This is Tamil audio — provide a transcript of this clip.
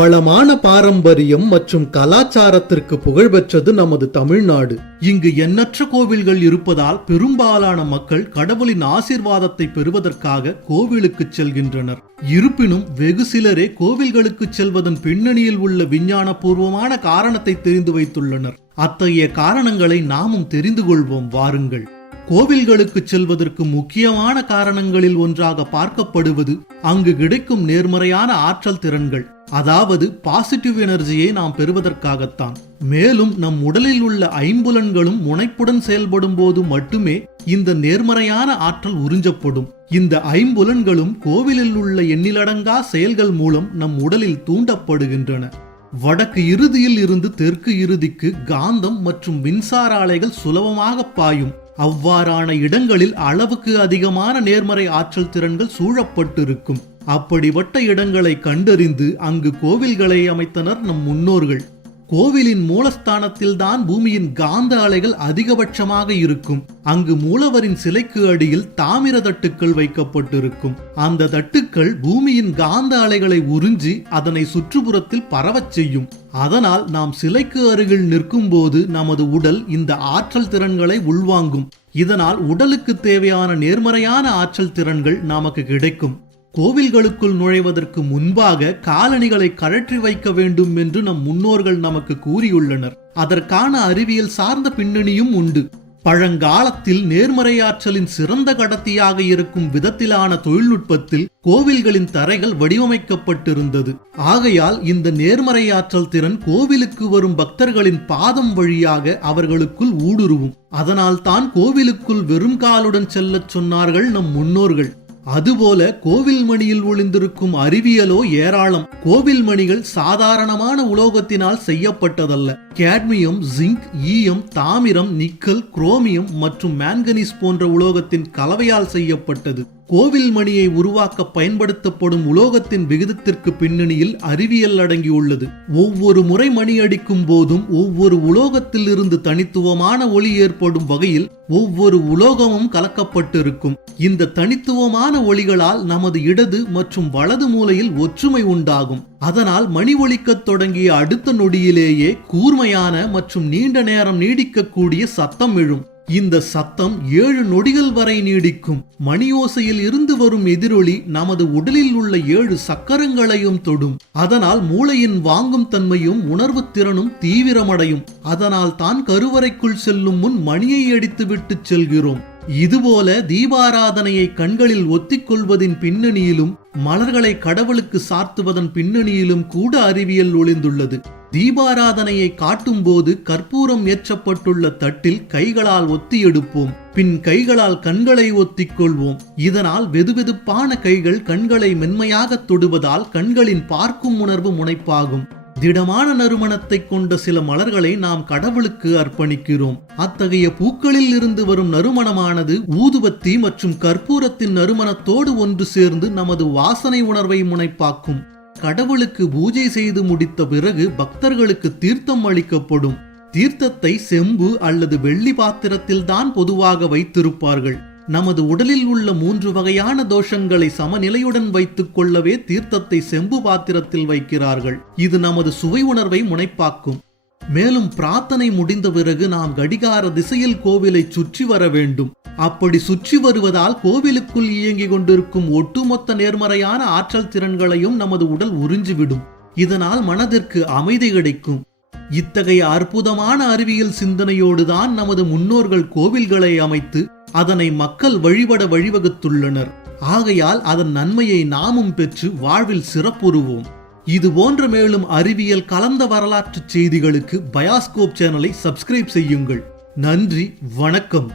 வளமான பாரம்பரியம் மற்றும் கலாச்சாரத்திற்கு புகழ்பெற்றது நமது தமிழ்நாடு. இங்கு எண்ணற்ற கோவில்கள் இருப்பதால் பெரும்பாலான மக்கள் கடவுளின் ஆசீர்வாதத்தை பெறுவதற்காக கோவிலுக்கு செல்கின்றனர். இருப்பினும் வெகு சிலரே கோவில்களுக்கு செல்வதன் பின்னணியில் உள்ள விஞ்ஞானபூர்வமான காரணத்தை தெரிந்து வைத்துள்ளனர். அத்தகைய காரணங்களை நாமும் தெரிந்து கொள்வோம் வாருங்கள். கோவில்களுக்கு செல்வதற்கு முக்கியமான காரணங்களில் ஒன்றாக பார்க்கப்படுவது அங்கு கிடைக்கும் நேர்மறையான ஆற்றல் திறன்கள், அதாவது பாசிட்டிவ் எனர்ஜியை நாம் பெறுவதற்காகத்தான். மேலும் நம் உடலில் உள்ள ஐம்புலன்களும் முனைப்புடன் செயல்படும் போது மட்டுமே இந்த நேர்மறையான ஆற்றல் உறிஞ்சப்படும். இந்த ஐம்புலன்களும் கோவிலில் உள்ள எண்ணிலடங்கா செயல்கள் மூலம் நம் உடலில் தூண்டப்படுகின்றன. வடக்கு இறுதியில் இருந்து தெற்கு இறுதிக்கு காந்தம் மற்றும் மின்சார அலைகள் சுலபமாக பாயும். அவ்வாறான இடங்களில் அளவுக்கு அதிகமான நேர்மறை ஆற்றல் திறன்கள் சூழப்பட்டிருக்கும். அப்படிப்பட்ட இடங்களை கண்டறிந்து அங்கு கோவில்களை அமைத்தனர் நம் முன்னோர்கள். கோவிலின் மூலஸ்தானத்தில் தான் பூமியின் காந்த அலைகள் அதிகபட்சமாக இருக்கும். அங்கு மூலவரின் சிலைக்கு அடியில் தாமிர தட்டுக்கள் வைக்கப்பட்டிருக்கும். அந்த தட்டுக்கள் பூமியின் காந்த அலைகளை உறிஞ்சி அதனை சுற்றுப்புறத்தில் பரவச் செய்யும். அதனால் நாம் சிலைக்கு அருகில் நிற்கும் போது நமது உடல் இந்த ஆற்றல் திறன்களை உள்வாங்கும். இதனால் உடலுக்கு தேவையான நேர்மறையான ஆற்றல் திறன்கள் நமக்கு கிடைக்கும். கோவில்களுக்குள் நுழைவதற்கு முன்பாக காலணிகளை கழற்றி வைக்க வேண்டும் என்று நம் முன்னோர்கள் நமக்கு கூறியுள்ளனர். அதற்கான அறிவியல் சார்ந்த பின்னணியும் உண்டு. பழங்காலத்தில் நேர்மறையாற்றலின் சிறந்த கடத்தியாக இருக்கும் விதத்திலான தொழில்நுட்பத்தில் கோவில்களின் தரைகள் வடிவமைக்கப்பட்டிருந்தது. ஆகையால் இந்த நேர்மறையாற்றல் திறன் கோவிலுக்கு வரும் பக்தர்களின் பாதம் வழியாக அவர்களுக்குள் ஊடுருவும். அதனால் தான் கோவிலுக்குள் வெறும் காலுடன் செல்லச் சொன்னார்கள் நம் முன்னோர்கள். அதுபோல கோவில் மணியில் ஒளிந்திருக்கும் அறிவியலோ ஏராளம். கோவில் மணிகள் சாதாரணமான உலோகத்தினால் செய்யப்பட்டதல்ல. கேட்மியம், ஜிங்க், ஈயம், தாமிரம், நிக்கல், குரோமியம் மற்றும் மாங்கனீஸ் போன்ற உலோகத்தின் கலவையால் செய்யப்பட்டது. கோவில் மணியை உருவாக்க பயன்படுத்தப்படும் உலோகத்தின் விகிதத்திற்கு பின்னணியில் அறிவியல் அடங்கியுள்ளது. ஒவ்வொரு முறை மணி அடிக்கும் போதும் ஒவ்வொரு உலோகத்தில் இருந்து தனித்துவமான ஒளி ஏற்படும் வகையில் ஒவ்வொரு உலோகமும் கலக்கப்பட்டிருக்கும். இந்த தனித்துவமான ஒளிகளால் நமது இடது மற்றும் வலது மூலையில் ஒற்றுமை உண்டாகும். அதனால் மணி ஒலிக்கத் தொடங்கிய அடுத்த நொடியிலேயே கூர்மையான மற்றும் நீண்ட நேரம் நீடிக்கக்கூடிய சத்தம் எழும். இந்த சத்தம் 7 நொடிகள் வரை நீடிக்கும். மணியோசையில் இருந்து வரும் எதிரொலி நமது உடலில் உள்ள 7 சக்கரங்களையும் தொடும். அதனால் மூளையின் வாங்கும் தன்மையும் உணர்வு திறனும் தீவிரமடையும். அதனால் தான் கருவறைக்குள் செல்லும் முன் மணியை அடித்து விட்டு செல்கிறோம். இதுபோல தீபாராதனையை கண்களில் ஒத்திக்கொள்வதின் பின்னணியிலும் மலர்களை கடவுளுக்கு சார்த்துவதன் பின்னணியிலும் கூட அறிவியல் ஒளிந்துள்ளது. தீபாராதனையை காட்டும் போது கற்பூரம் ஏற்றப்பட்டுள்ள தட்டில் கைகளால் ஒத்தி எடுப்போம். பின் கைகளால் கண்களை ஒத்திக் கொள்வோம். இதனால் வெதுவெதுப்பான கைகள் கண்களை மென்மையாக தொடுவதால் கண்களின் பார்க்கும் உணர்வு முனைப்பாகும். திடமான நறுமணத்தை கொண்ட சில மலர்களை நாம் கடவுளுக்கு அர்ப்பணிக்கிறோம். அத்தகைய பூக்களில் இருந்து வரும் நறுமணமானது ஊதுவத்தி மற்றும் கற்பூரத்தின் நறுமணத்தோடு ஒன்று சேர்ந்து நமது வாசனை உணர்வை முனைப்பாக்கும். கடவுளுக்கு பூஜை செய்து முடித்த பிறகு பக்தர்களுக்கு தீர்த்தம் அளிக்கப்படும். தீர்த்தத்தை செம்பு அல்லது வெள்ளி பாத்திரத்தில் தான் பொதுவாக வைத்திருப்பார்கள். நமது உடலில் உள்ள 3 வகையான தோஷங்களை சமநிலையுடன் வைத்துக் கொள்ளவே தீர்த்தத்தை செம்பு பாத்திரத்தில் வைக்கிறார்கள். இது நமது சுவை உணர்வை முனைப்பாக்கும். மேலும் பிரார்த்தனை முடிந்த பிறகு நாம் கடிகார திசையில் கோவிலை சுற்றி வர வேண்டும். அப்படி சுற்றி வருவதால் கோவிலுக்குள் இயங்கிக் கொண்டிருக்கும் ஒட்டுமொத்த நேர்மறையான ஆற்றல் திறன்களையும் நமது உடல் உறிஞ்சிவிடும். இதனால் மனதிற்கு அமைதி கிடைக்கும். இத்தகைய அற்புதமான அறிவியல் சிந்தனையோடுதான் நமது முன்னோர்கள் கோவில்களை அமைத்து அதனை மக்கள் வழிபட வழிவகுத்துள்ளனர். ஆகையால் அதன் நன்மையை நாமும் பெற்று வாழ்வில் சிறப்புறுவோம். இது போன்ற மேலும் அறிவியல் கலந்த வரலாற்று செய்திகளுக்கு பயாஸ்கோப் சேனலை சப்ஸ்கிரைப் செய்யுங்கள். நன்றி, வணக்கம்.